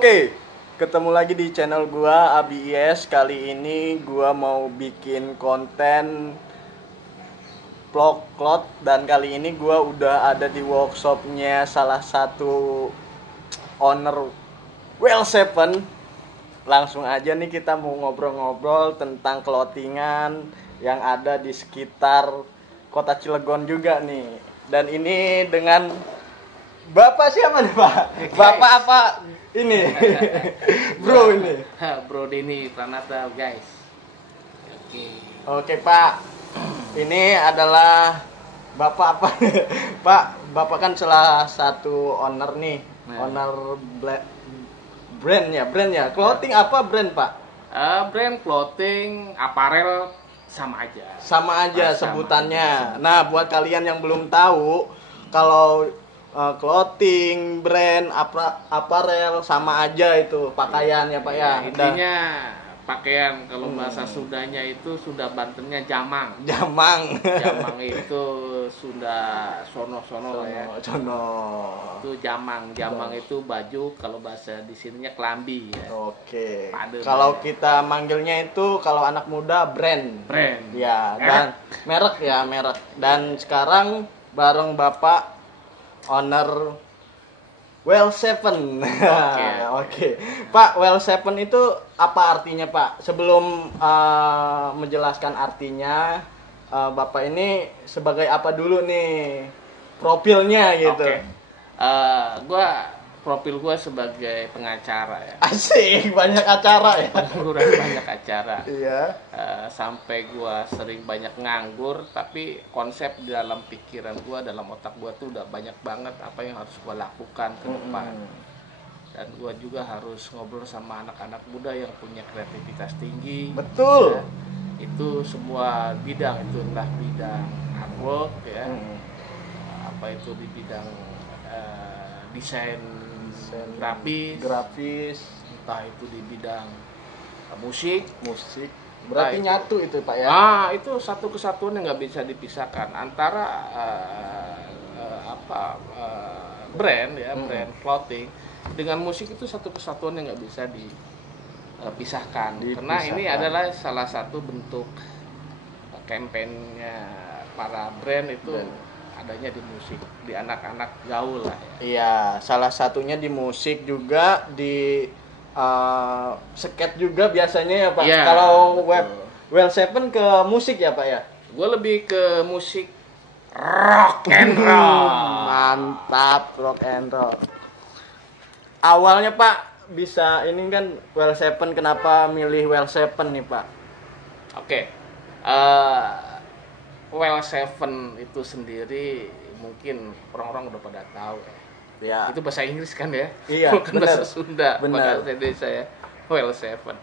Oke, ketemu lagi di channel gua ABIS. Kali ini gua mau bikin konten vlog cloth dan kali ini gua udah ada di workshopnya salah satu owner Well Seven. Langsung aja nih kita mau ngobrol-ngobrol tentang clothingan yang ada di sekitar kota Cilegon juga nih. Dan ini dengan Bapak siapa nih Pak? Bapak apa ini? Bro ini. Bro Denny Pranata guys. Oke Pak. Ini adalah Bapak apa? Pak, Bapak kan salah satu owner nih. Owner brand ya. Clothing apa brand Pak? Brand clothing, aparel sama aja. Sama aja sebutannya. Nah, buat kalian yang belum tahu, kalau clothing, brand, aparel sama aja itu pakaian ya Pak ya. Intinya pakaian, kalau bahasa Sundanya itu sudah Bantennya jamang. Jamang itu sudah sono ya. Sono. Itu jamang itu baju, kalau bahasa di sininya kelambi ya. Oke. Padem, kalau ya. kita manggilnya itu kalau anak muda brand. Ya, dan merek. Dan sekarang bareng Bapak owner Well Seven. Oke. Pak, Well Seven itu apa artinya Pak? Sebelum menjelaskan artinya, Bapak ini sebagai apa dulu nih profilnya gitu? Profil gue sebagai pengacara ya. Asik, banyak acara ya. Pengangguran banyak acara. Iya. Sampai gue sering banyak nganggur, tapi konsep di dalam pikiran gue, dalam otak gue tuh udah banyak banget apa yang harus gue lakukan ke depan. Dan gue juga harus ngobrol sama anak-anak muda yang punya kreativitas tinggi. Betul. Ya. Itu semua bidang, itu entah bidang artwork ya, apa itu di bidang desain grafis, entah itu di bidang musik. Berarti nyatu itu Pak ya? Itu satu kesatuan yang nggak bisa dipisahkan antara brand ya, brand clothing dengan musik. Itu satu kesatuan yang nggak bisa dipisahkan. Karena ini adalah salah satu bentuk kampanyenya para brand itu. Adanya di musik, di anak-anak gaul lah ya. Iya, salah satunya di musik juga, di skate juga biasanya ya Pak. Ya, kalau Well Seven ke musik ya Pak ya? Gue lebih ke musik rock and roll. Mantap, rock and roll. Awalnya Pak bisa ini kan Well Seven, kenapa milih Well Seven nih Pak? Oke. Well Seven itu sendiri mungkin orang-orang udah pada tahu ya. Ya. Itu bahasa Inggris kan ya? Iya, bukan bahasa Sunda. Benar. Bahasa Indonesia ya. Well Seven.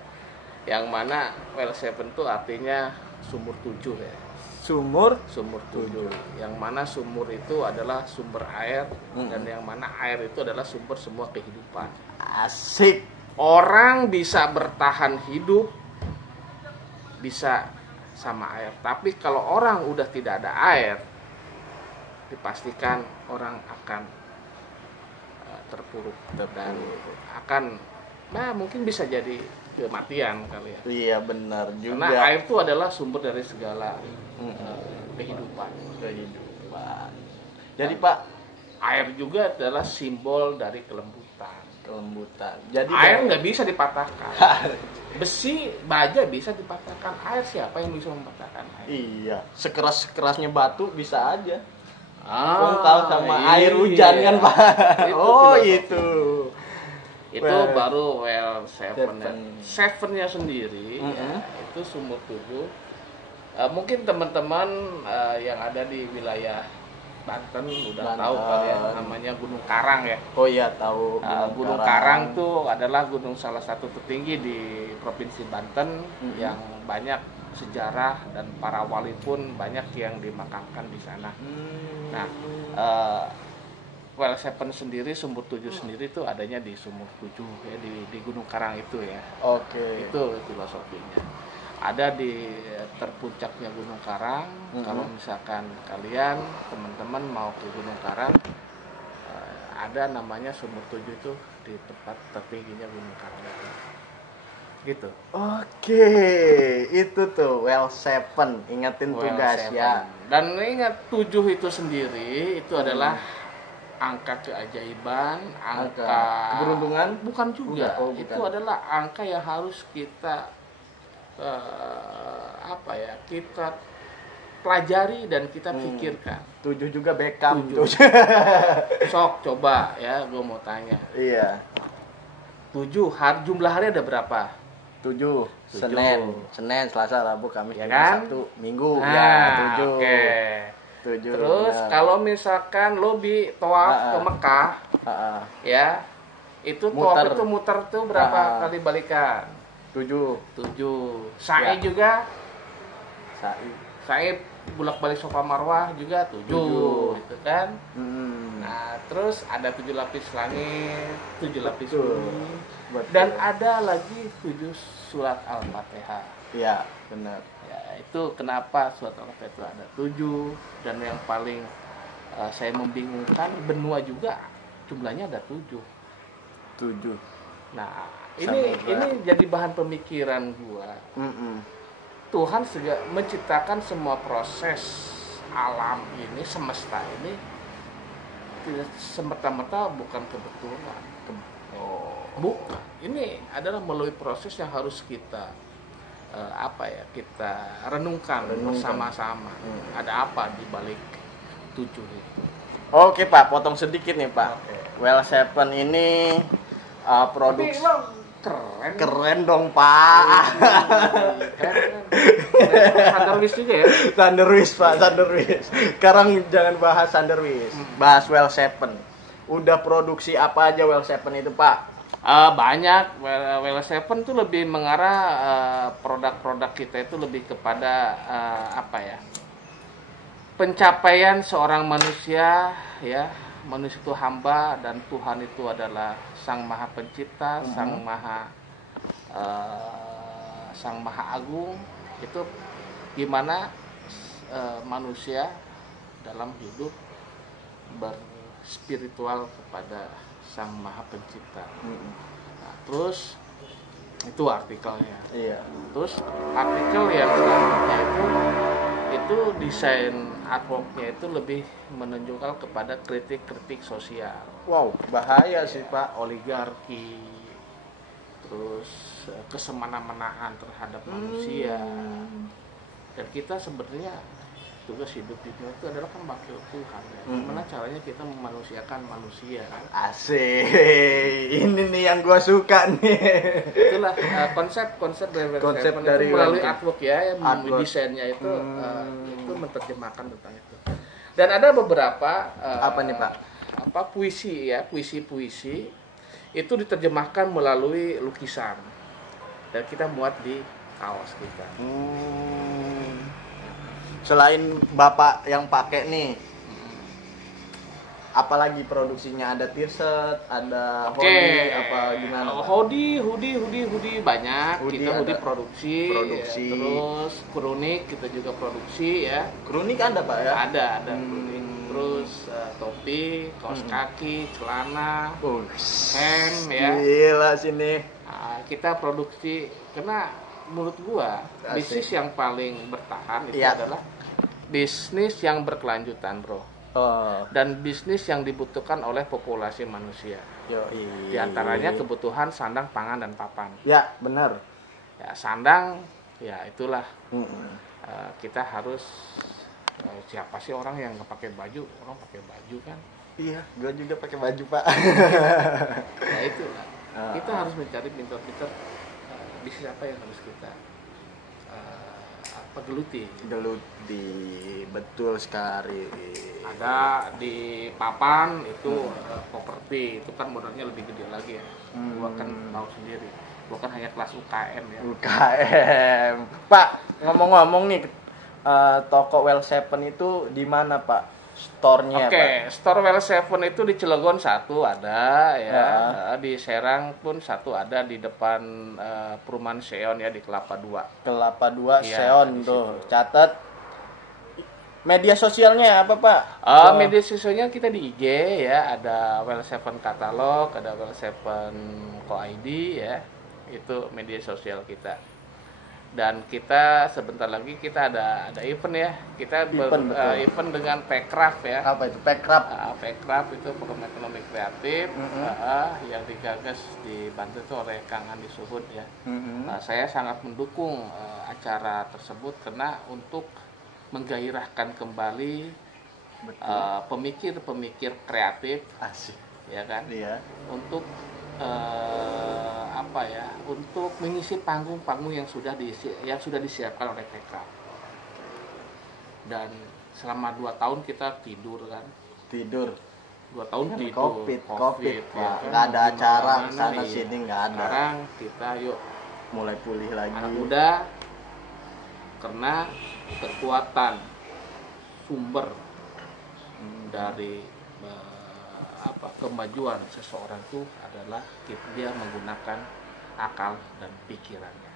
Yang mana Well Seven itu artinya sumur 7 ya. Sumur 7. Yang mana sumur itu adalah sumber air, dan yang mana air itu adalah sumber semua kehidupan. Asik. Orang bisa bertahan hidup bisa sama air, tapi kalau orang udah tidak ada air, dipastikan orang akan terpuruk dan akan mungkin bisa jadi kematian kali ya. Iya benar juga. Karena air itu adalah sumber dari segala kehidupan. Jadi Pak, air juga adalah simbol dari kelembutan. Jadi air nggak bisa dipatahkan. Besi, baja bisa dipatahkan. Air siapa yang bisa mempatahkan air? Iya, sekeras-kerasnya batu bisa aja. Tahu sama air hujan kan Pak. Itu. Itu baru Well Seven. Seven-nya sendiri ya, itu sumur 7. Mungkin teman-teman yang ada di wilayah Banten udah tahu kali ya, namanya Gunung Karang ya. Oh iya, tahu. Gunung Karang tuh adalah gunung salah satu tertinggi di Provinsi Banten yang banyak sejarah, dan para wali pun banyak yang dimakamkan di sana. Nah, Well Seven sendiri, sumur 7 sendiri tuh adanya di sumur 7 ya, di Gunung Karang itu ya. Oke. Itu filosofinya. Ada di terpuncaknya Gunung Karang. Kalau misalkan kalian teman-teman mau ke Gunung Karang, ada namanya Sumur Tujuh itu di tempat tertingginya Gunung Karno. Gitu. Oke, itu tuh Well Seven, ingetin tuh guys ya. Dan ingat 7 itu sendiri itu adalah angka keajaiban, angka keberuntungan? Bukan juga. Bukan. Itu adalah angka yang harus kita kita pelajari dan kita pikirkan. 7 juga Beckham. 7. Sok coba ya, gue mau tanya. Iya. 7 jumlah hari ada berapa? 7. Senin, Selasa, Rabu, Kamis, ya kan? Sabtu, Minggu. Nah, ya, 7. Oke. 7. Terus kalau misalkan lo tawaf ke Mekah, ya, itu tawaf itu muter tuh berapa kali balikan? 7. Sa'i juga? Sa'i bulak-balik Safa Marwah juga 7, gitu kan? Nah, terus ada 7 lapis langit, 7 lapis bumi, dan ada lagi 7 surat Al-Fatihah. Iya, benar. Ya, itu kenapa surat Al-Fatihah itu ada 7, dan yang paling saya membingungkan, benua juga jumlahnya ada 7. Nah, ini jadi bahan pemikiran gua. Tuhan menciptakan semua proses alam ini, semesta ini tidak semata-mata bukan kebetulan. Bukan. Ini adalah melalui proses yang harus kita kita renungkan bersama-sama. Ada apa di balik 7 itu? Oke Pak, potong sedikit nih Pak. Well Seven ini produksi. Keren dong Pak. Sanderwis juga ya? Sanderwis Pak, Sanderwis. Sekarang jangan bahas Sanderwis, bahas Well Seven. Udah produksi apa aja Well Seven itu Pak? Banyak. Well Seven tuh lebih mengarah produk-produk kita itu lebih kepada pencapaian seorang manusia, ya. Manusia itu hamba dan Tuhan itu adalah Sang Maha Pencipta, Sang Maha Agung. Itu gimana manusia dalam hidup berspiritual kepada Sang Maha Pencipta. Nah, terus itu artikelnya. Iya. Terus artikel yang selanjutnya itu desain artworknya itu lebih menunjukkan kepada kritik-kritik sosial. Wow, bahaya sih Pak. Oligarki, terus kesemena-menaan terhadap manusia. Dan kita sebenarnya tugas hidup di dunia itu adalah kan wakil Tuhan. Gimana caranya kita memanusiakan manusia? Asik. Ini nih yang gua suka nih. Itulah konsep dari melalui artwork ya, desainnya itu menerjemahkan tentang itu. Dan ada beberapa apa nih Pak? Puisi itu diterjemahkan melalui lukisan dan kita muat di kaos kita. Selain Bapak yang pakai nih, apalagi produksinya? Ada t-shirt, ada hoodie, apa gimana? Hoodie banyak. Kita hoodie produksi. Ya, terus krunik kita juga produksi ya. Krunik ada Pak ya? Ada krunik. Terus topi, kaos kaki, celana, hem ya. Gila sini. Kita produksi karena menurut gua bisnis yang paling bertahan itu adalah bisnis yang berkelanjutan, bro. Dan bisnis yang dibutuhkan oleh populasi manusia. Di antaranya kebutuhan sandang, pangan, dan papan. Ya, benar. Ya, sandang, ya itulah. Kita harus siapa sih orang yang nggak pakai baju? Orang pakai baju kan? Iya, gua juga pakai baju Pak. Ya itulah. Kita harus mencari pintar-pintar bisnis apa yang harus kita geluti, betul sekali. Ada di papan itu properti, itu kan modalnya lebih gede lagi ya. Gua kan tahu sendiri, gua kan hanya kelas UKM ya. UKM. Pak, ngomong-ngomong nih, toko Well Seven itu di mana Pak? Store-nya Pak? Store Well Seven itu di Cilegon satu ada ya, di Serang pun satu ada di depan perumahan Seon ya di Kelapa 2. Kelapa 2 ya, Seon tuh. Catat Media sosialnya apa Pak? Media sosialnya kita di IG ya, ada Well7 Katalog, ada Well7 Co.id ya, itu media sosial kita. Dan kita sebentar lagi kita ada event ya, kita event dengan Paycraft ya. Apa itu Paycraft? Paycraft itu program ekonomi kreatif yang digagas di Banten itu oleh Kang Andi Suhud ya. Saya sangat mendukung acara tersebut karena untuk menggairahkan kembali pemikir-pemikir kreatif, asik ya kan? Iya. Untuk untuk mengisi panggung-panggung yang sudah disiapkan oleh Paycraft. Dan selama 2 tahun kita tidur 2 tahun tidur. COVID ya, Pak. kan? Nggak ada acara sana Iya. sini nggak ada. Sekarang kita yuk Mulai pulih lagi. anak muda, karena kekuatan sumber dari kemajuan seseorang itu adalah dia menggunakan akal dan pikirannya.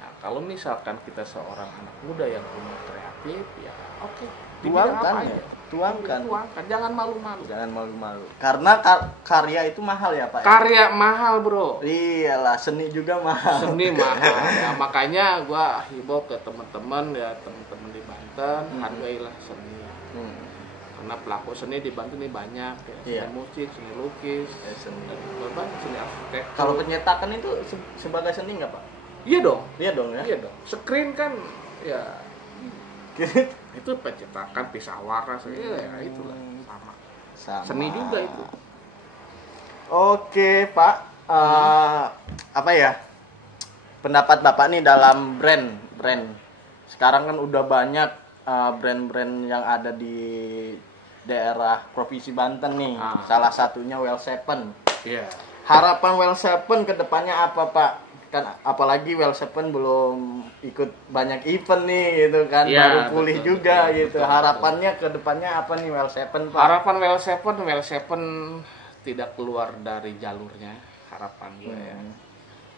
Nah, kalau misalkan kita seorang anak muda yang punya kreatif, ya oke, Tuangkan ya. tuangkan, jangan malu-malu. Karena karya itu mahal ya Pak. Karya mahal bro. Iyalah, seni juga mahal. Seni mahal. Ya, makanya gua himbau ke teman-teman di Banten, hargailah seni. Karena pelaku seni di Banten ini banyak ya. Seni musik, seni lukis, seni arsitektur. Kalau penyetakan itu sebagai seni nggak Pak? Iya dong. Iya dong ya. Iya dong. Screen kan ya itu pencetakan pisah warna, ya itulah sama. Seni juga itu. Oke Pak, apa ya pendapat Bapak nih dalam brand? Sekarang kan udah banyak brand-brand yang ada di daerah Provinsi Banten nih. Salah satunya Well7. Iya. Harapan Well7 ke depannya apa Pak? Kan apalagi Well7 belum ikut banyak event nih gitu kan, baru pulih juga gitu. Harapannya ke depannya apa nih Well7 Pak? Harapan Well7 tidak keluar dari jalurnya, harapan gue ya.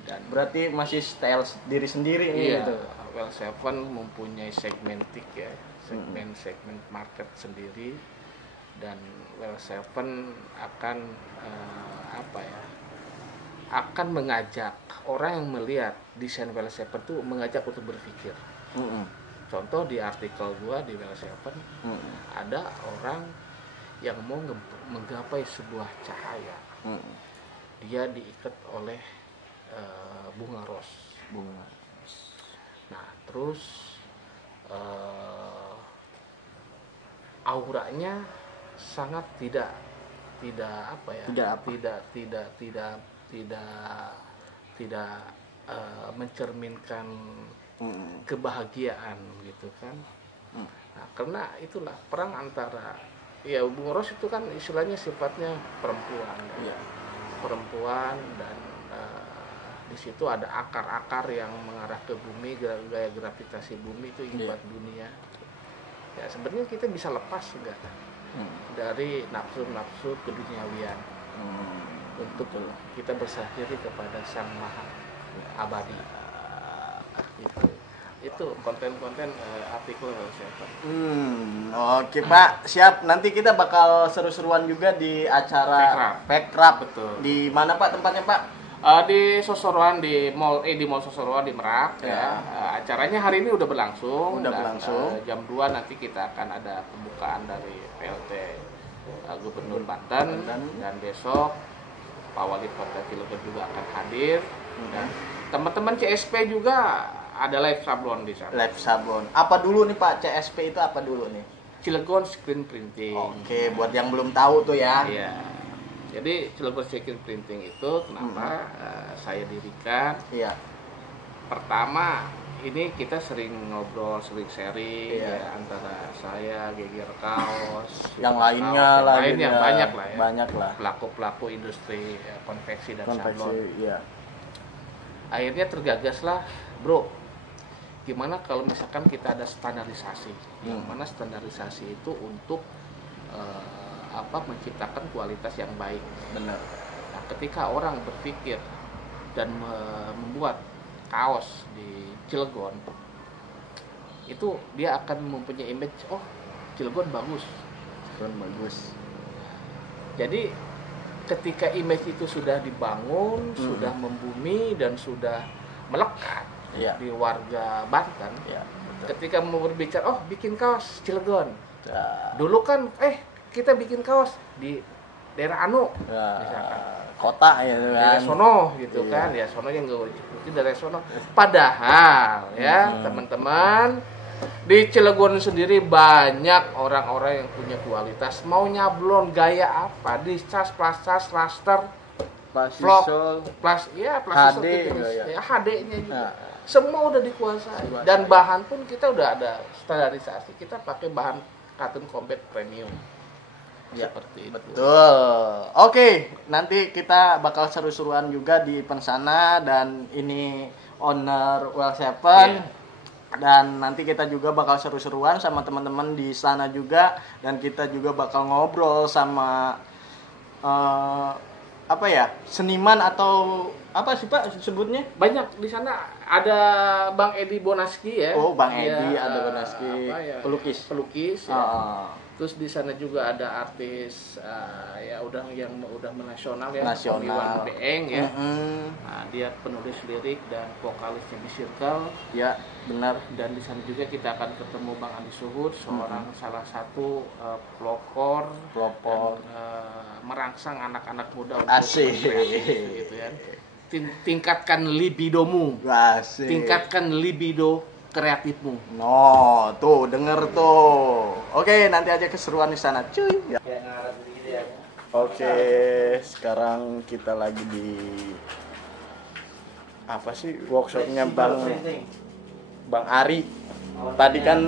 Dan berarti masih style diri sendiri nih gitu. Well7 mempunyai segmentik ya, segmen market sendiri, dan Well7 akan mengajak orang yang melihat desain Well7 itu mengajak untuk berpikir. Contoh di artikel gua di Well7 ada orang yang mau menggapai sebuah cahaya. Dia diikat oleh bunga ros. Nah, terus auranya sangat tidak mencerminkan kebahagiaan gitu kan. Nah, karena itulah perang antara bunga ros itu kan istilahnya sifatnya perempuan. Perempuan dan di situ ada akar-akar yang mengarah ke bumi, gaya gravitasi bumi itu buat dunia. Ya sebenarnya kita bisa lepas enggak dari nafsu keduniawian untuk kita bersandiri kepada Sang Maha Abadi. Itu konten-konten artikel siapa? Oke Pak, siap. Nanti kita bakal seru-seruan juga di acara Paycraft. Betul. Di mana Pak tempatnya Pak? Di Sosoroan, di Mall Sosoroan di Merak ya. Acaranya hari ini udah berlangsung. Jam 2 nanti kita akan ada pembukaan dari PLT Gubernur Banten, dan besok Pak Wali Kota Cilegon juga akan hadir, dan teman-teman CSP juga ada live sablon di sana. Live sablon. Apa dulu nih Pak, CSP itu apa dulu nih? Cilegon Screen Printing. Oke, buat yang belum tahu tuh ya. Iya. Jadi Cilegon Screen Printing itu kenapa saya dirikan? Iya. Pertama, ini kita sering ngobrol, sering sharing ya, antara saya, Geger Kaos, yang lainnya lah, banyak lah pelaku industri konveksi dan sablon. Iya. Akhirnya tergagaslah, bro, gimana kalau misalkan kita ada standarisasi, yang mana standarisasi itu untuk menciptakan kualitas yang baik. Benar. Nah, ketika orang berpikir dan membuat kaos di Cilegon, itu dia akan mempunyai image, oh Cilegon bagus. Jadi ketika image itu sudah dibangun, sudah membumi dan sudah melekat di warga Banten, ketika mau berbicara, oh bikin kaos Cilegon. Dulu kan, kita bikin kaos di daerah Anu, misalkan. Kota ya kan. Daerah sono gitu kan, ya sono yang mungkin daerah sono. Padahal ya teman-teman, di Cilegon sendiri banyak orang-orang yang punya kualitas. Mau nyablon gaya apa, di cas, plastas, raster, vlog, HD, HD-nya juga. Semua udah dikuasai. Dan bahan pun kita udah ada standarisasi. Kita pakai bahan cotton combat premium. Seperti itu. Betul. Oke, nanti kita bakal seru-seruan juga di Pensana, dan ini owner Well Seven. Dan nanti kita juga bakal seru-seruan sama teman-teman di sana juga, dan kita juga bakal ngobrol sama seniman atau apa sih Pak sebutnya? Banyak di sana, ada Bang Edi Bonaski ya. Oh, Bang Edi ada Bonaski, pelukis ya. Terus di sana juga ada artis yang udah menasional ya, nasional. Beeng ya. Nah, dia penulis lirik dan vokalisnya di Circle. Ya, benar. Dan di sana juga kita akan ketemu Bang Andi Suhud, seorang salah satu pelopor dan, merangsang anak-anak muda untuk berkreasi gitu ya. Tingkatkan libidomu. Asik. Tingkatkan libido kreatifmu. No, tuh denger tuh. Oke, nanti aja keseruan di sana, cuy. Ya. Oke, sekarang kita lagi di apa sih workshopnya Bang Ari. Tadi kan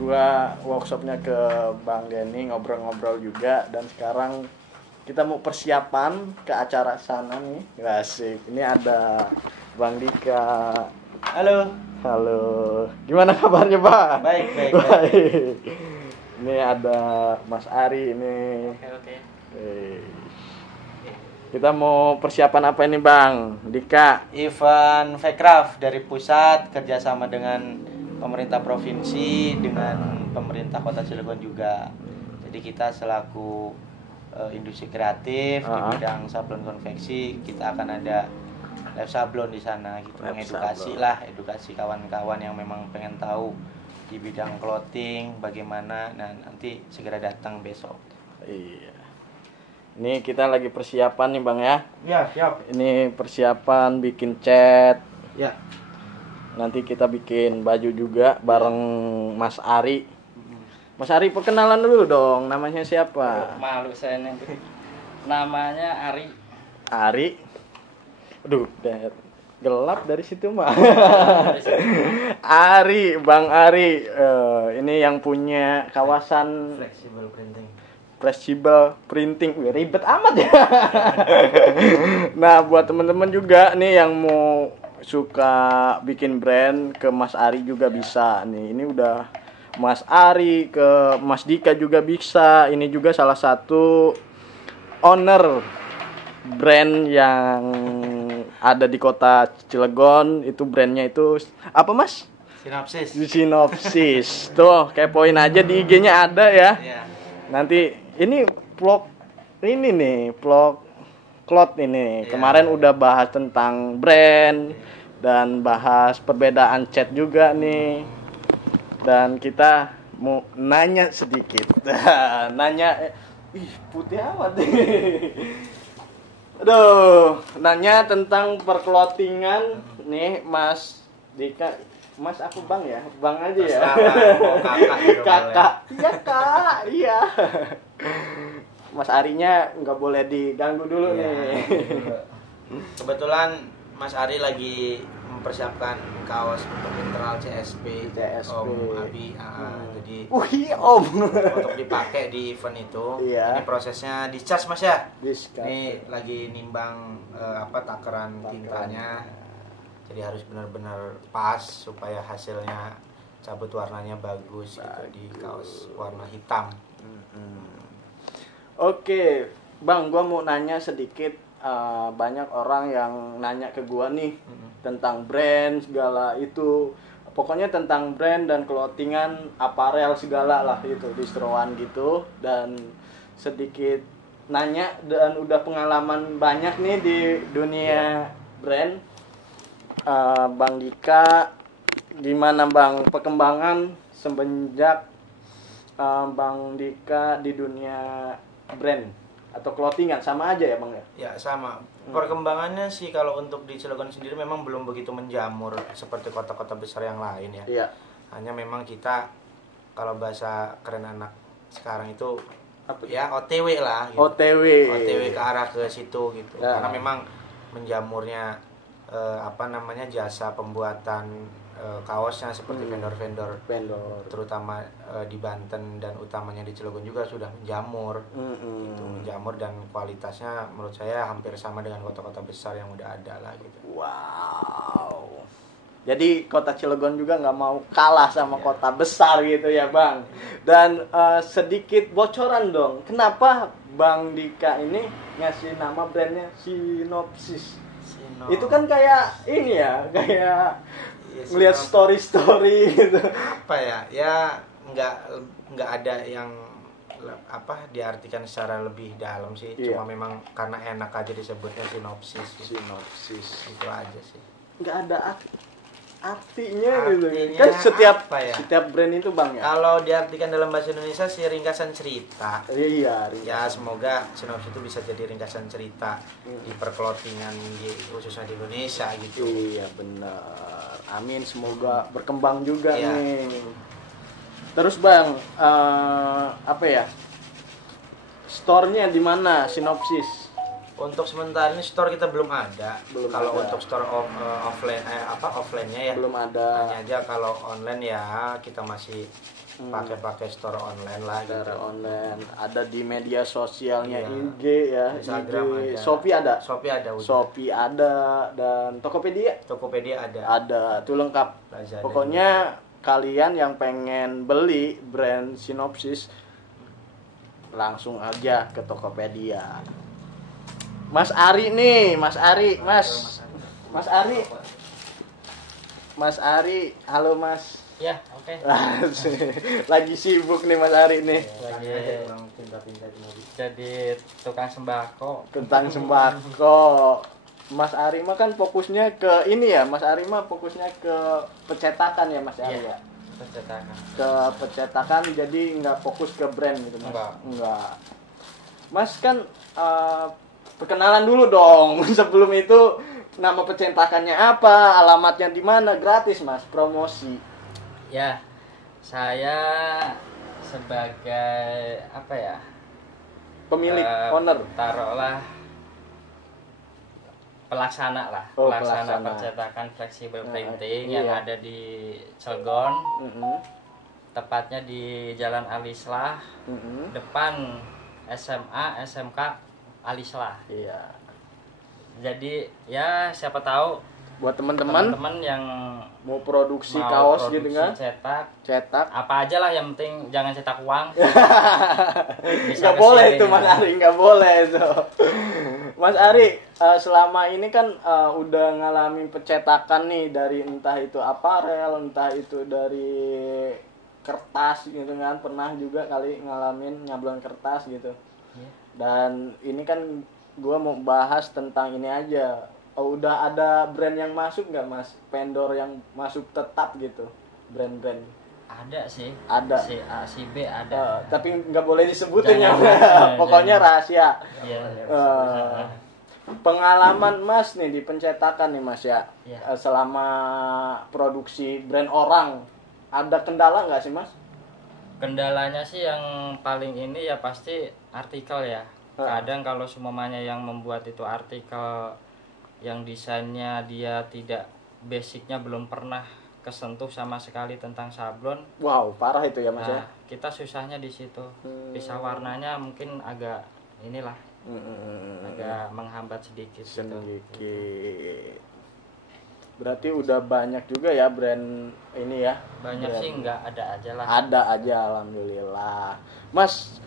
gua workshopnya ke Bang Denny, ngobrol-ngobrol juga, dan sekarang kita mau persiapan ke acara sana nih. Asik. Ini ada Bang Dika. Halo. Gimana kabarnya, Pak? Baik. Ini ada Mas Ari ini. Oke. Kita mau persiapan apa ini, Bang Dika? Event Vecraft dari pusat kerjasama dengan pemerintah provinsi dengan pemerintah Kota Cilegon juga. Jadi kita selaku industri kreatif di bidang sablon konveksi, kita akan ada live sablon di sana gitu, edukasi kawan-kawan yang memang pengen tahu di bidang clothing bagaimana. Nah, nanti segera datang besok. Iya. Ini kita lagi persiapan nih, Bang ya. Ya, siap. Ini persiapan bikin cat. Ya. Nanti kita bikin baju juga bareng Mas Ari. Mas Ari, perkenalan dulu dong. Namanya siapa? Malu saya nih. Namanya Ari. Ari. Aduh, gelap dari situ mah. Ari, Bang Ari. Ini yang punya kawasan flexible printing. Ribet amat ya. Nah, buat teman-teman juga nih yang mau suka bikin brand, ke Mas Ari juga bisa. Nih, ini udah Mas Ari, ke Mas Dika juga bisa. Ini juga salah satu owner brand yang ada di kota Cilegon. Itu brandnya itu apa, Mas? Sinopsis. Tuh, kepoin aja di IG-nya ada ya. Nanti ini vlog Cloth ini. Kemarin udah bahas tentang brand dan bahas perbedaan cat juga nih. Dan kita mau nanya sedikit. Putih amat. Aduh, nanya tentang perclothingan nih, Mas Dika. Mas aku Bang ya? Bang aja ya. Kakak. Iya, Kak. Iya. Mas Arinya nggak boleh diganggu dulu nih. Kebetulan Mas Ari lagi mempersiapkan kaos untuk internal CSP. Om Abi. Jadi Om. untuk dipakai di event itu. Iya. Ini prosesnya dicas, Mas ya. Ini lagi nimbang takaran tintanya. Jadi harus benar-benar pas supaya hasilnya cabut warnanya bagus gitu di kaos warna hitam. Oke, Bang, gua mau nanya sedikit. Banyak orang yang nanya ke gua nih tentang brand segala itu. pokoknya tentang brand dan clothingan, aparel segala lah itu distроan gitu. Dan sedikit nanya, dan udah pengalaman banyak nih di dunia brand. Bang Dika, gimana Bang perkembangan semenjak Bang Dika di dunia brand atau clothingan? Sama aja ya Bang ya? Ya sama. Perkembangannya sih kalau untuk di Cilegon sendiri memang belum begitu menjamur seperti kota-kota besar yang lain ya. Iya. Hanya memang kita kalau bahasa keren anak sekarang itu Apa? ya OTW lah gitu. OTW ke arah ke situ gitu. Ya. Karena memang menjamurnya jasa pembuatan kaosnya seperti vendor-vendor terutama di Banten dan utamanya di Cilegon juga sudah menjamur gitu, menjamur dan kualitasnya menurut saya hampir sama dengan kota-kota besar yang udah ada lah gitu. Wow. Jadi kota Cilegon juga nggak mau kalah sama kota besar gitu ya Bang. Dan sedikit bocoran dong, kenapa Bang Dika ini ngasih nama brandnya Sinopsis? Itu kan kayak ini ya, kayak ngelihat story gitu. Apa ya nggak ada yang diartikan secara lebih dalam sih. Iya. Cuma memang karena enak aja disebutnya sinopsis gitu. Sinopsis Itu aja sih. nggak ada artinya gitu Artinya kan. Setiap brand itu Bang ya. Kalau diartikan dalam bahasa Indonesia sih ringkasan cerita. Iya, Ya semoga sinopsis itu bisa jadi ringkasan cerita di perclothingan khususnya di Indonesia gitu. Iya benar. Amin, semoga berkembang juga Iya. nih. Terus Bang, apa ya? Store-nya di mana Sinopsis? Untuk sementara ini store kita belum ada. Kalau ada. untuk store offline-nya ya Belum ada. hanya aja kalau online ya kita masih pakai store online lah gitu. Secara online, ada di media sosialnya, Iya. IG ya, Instagram IG. ada. Shopee ada. Udah. Shopee ada, dan Tokopedia Tokopedia ada. ada. Itu lengkap. Lazada Pokoknya kalian yang pengen beli brand Sinopsis langsung aja ke Tokopedia. Mas Ari nih, Mas Ari, Mas Ari, halo Mas. Ya, oke. Lagi sibuk nih Mas Ari nih. Lagi jadi tukang sembako. Tentang sembako. Mas Ari mah kan fokusnya ke ini ya, Mas Ari mah fokusnya ke percetakan ya Mas Ari ya. Percetakan. Ke percetakan, jadi nggak fokus ke brand gitu Mas. Enggak. Mas kan perkenalan dulu dong. Sebelum itu nama percetakannya apa, alamatnya di mana, gratis Mas, promosi. Ya, saya sebagai apa ya? Pemilik, owner. Taruhlah pelaksana lah, Oh, pelaksana pelaksana. percetakan fleksibel Nah, printing iya. yang ada di Cilegon, Mhm. tepatnya di Jalan Alislah, Mhm. depan SMA SMK Alislah. Iya. Jadi ya siapa tahu Buat teman-teman teman-teman yang mau produksi mau kaos produksi gitu kan, cetak apa aja lah, yang penting jangan cetak uang. Bisa nggak boleh kesini, itu Mas ya. Ari, nggak boleh itu. Mas Ari, selama ini kan udah ngalamin percetakan nih, dari entah itu aparel, entah itu dari kertas gitu kan, pernah juga kali ngalamin nyablon kertas gitu. Iya. Dan ini kan gua mau bahas tentang ini aja. Udah ada brand yang masuk nggak Mas? Vendor yang masuk tetap gitu, brand-brand. Ada sih. Ada. Si A, si B ada. Tapi nggak boleh disebutin ya, Jangan. pokoknya rahasia. Iya. Pengalaman Mas nih di pencetakan nih Mas ya, Iya. selama produksi brand orang, ada kendala nggak sih Mas? Kendalanya sih yang paling ini ya pasti artikel ya. Kadang kalau semuanya yang membuat itu artikel yang desainnya dia tidak, basicnya belum pernah kesentuh sama sekali tentang sablon. Wow, parah itu ya Mas ya. Nah, kita susahnya di situ. Bisa warnanya mungkin agak inilah, agak menghambat sedikit. Gitu. Sedikit. Berarti udah banyak juga ya brand ini ya. Banyak Brand. sih, nggak ada aja lah. Ada aja, alhamdulillah. Mas,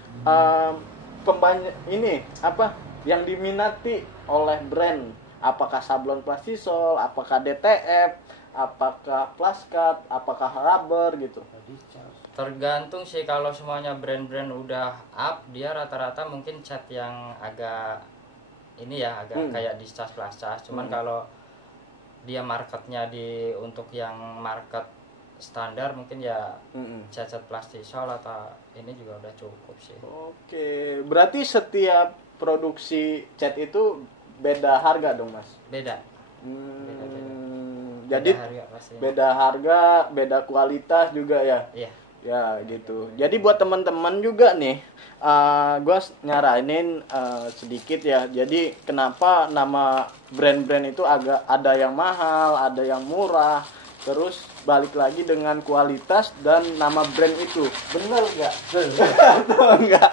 ini apa yang diminati oleh brand? Apakah sablon plastisol, apakah DTF, apakah plaskat, apakah rubber gitu? Tergantung sih, kalau semuanya brand-brand udah up, dia rata-rata mungkin cat yang agak ini ya, agak kayak discas plascas. Cuman kalau dia marketnya untuk yang market standar mungkin ya cat plastisol atau ini juga udah cukup sih. Oke, berarti setiap produksi cat itu beda harga dong Mas? Beda. Jadi harga pastinya. beda harga, beda kualitas juga ya? Iya. Ya gitu. Jadi buat teman-teman juga nih, gue nyaranin sedikit ya. Jadi kenapa nama brand-brand itu agak ada yang mahal, ada yang murah, terus balik lagi dengan kualitas dan nama brand itu. Bener nggak? Bener nggak?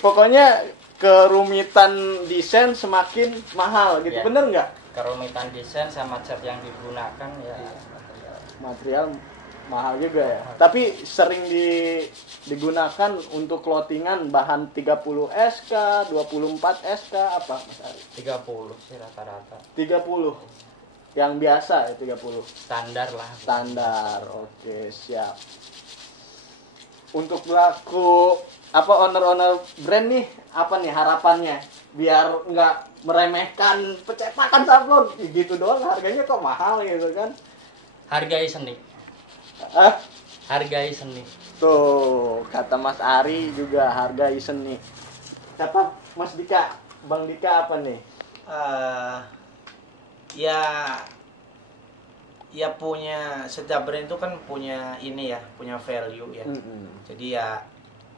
Pokoknya kerumitan desain semakin mahal gitu. Ya. Bener nggak? Kerumitan desain sama cat yang digunakan ya. Material mahal juga ya. Tapi sering digunakan untuk clothingan bahan 30 SK, 24 SK apa Mas Ari? 30 sih rata-rata. 30. Yang biasa ya 30. Standar lah. Standar. Oke, siap. Untuk pelaku owner-owner brand nih, apa nih harapannya? Biar nggak meremehkan percetakan sablon. Gitu doang harganya kok mahal gitu kan. Hargai seni. Hargai seni. Tuh, kata Mas Ari juga hargai seni. Kata Mas Dika, Bang Dika apa nih? Ya punya, setiap brand itu kan punya ini ya, punya value ya. Jadi ya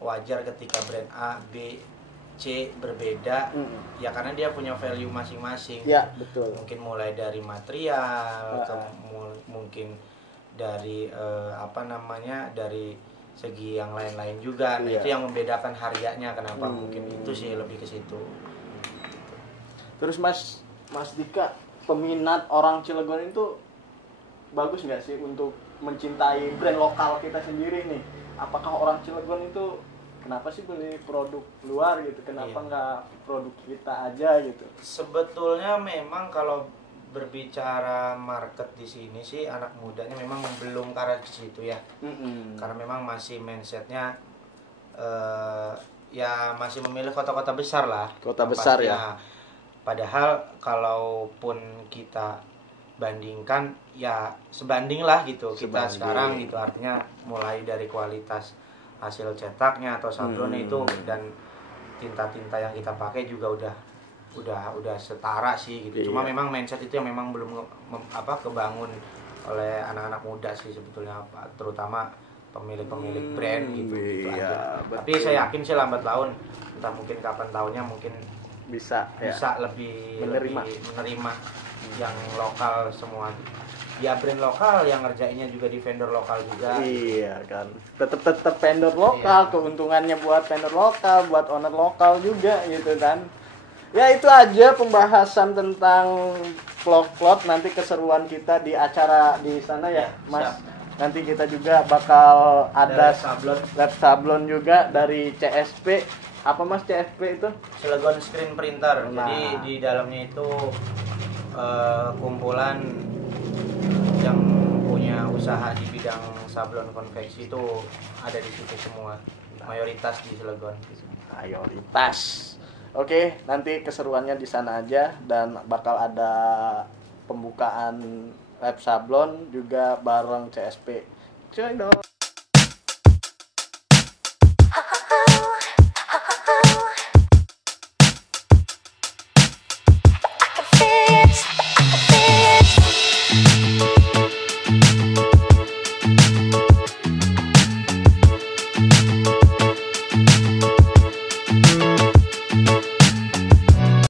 wajar ketika brand A, B, C berbeda, ya karena dia punya value masing-masing. Ya, betul. Mungkin mulai dari material, mungkin dari dari segi yang lain-lain juga. Nah, itu yang membedakan harganya. Kenapa mungkin itu sih lebih ke situ. Terus Mas Dika, peminat orang Cilegon itu bagus nggak sih untuk mencintai brand lokal kita sendiri nih? Apakah orang Cilegon itu kenapa sih beli produk luar gitu? Kenapa nggak produk kita aja gitu? Sebetulnya memang kalau berbicara market di sini sih anak mudanya memang belum ke arah situ ya. Karena memang masih mindsetnya ya masih memilih kota-kota besar lah. Kota besar ya. Padahal kalaupun kita bandingkan ya sebanding lah gitu. Kita sekarang gitu, artinya mulai dari kualitas hasil cetaknya atau sablonnya itu dan tinta-tinta yang kita pakai juga udah setara sih gitu. Cuma memang mindset itu yang memang belum kebangun oleh anak-anak muda sih sebetulnya, terutama pemilik-pemilik brand gitu aja. Tapi saya yakin sih lambat laun, entah mungkin kapan tahunnya mungkin bisa lebih menerima yang lokal semua. Ya brand lokal yang ngerjainnya juga di vendor lokal juga. Iya kan. Tetap vendor lokal, keuntungannya buat vendor lokal, buat owner lokal juga gitu kan. Ya itu aja pembahasan tentang vlog-vlog, nanti keseruan kita di acara di sana ya, Mas. Siap. Nanti kita juga bakal ada lab sablon juga dari CSP. Apa Mas CSP itu? Cilegon Screen Printer. Nah. Jadi di dalamnya itu kumpulan yang punya usaha di bidang sablon konveksi itu ada di situ semua. Mayoritas di Cilegon. Mayoritas. Oke, nanti keseruannya di sana aja dan bakal ada pembukaan lab sablon juga bareng CSP. Cuy dong.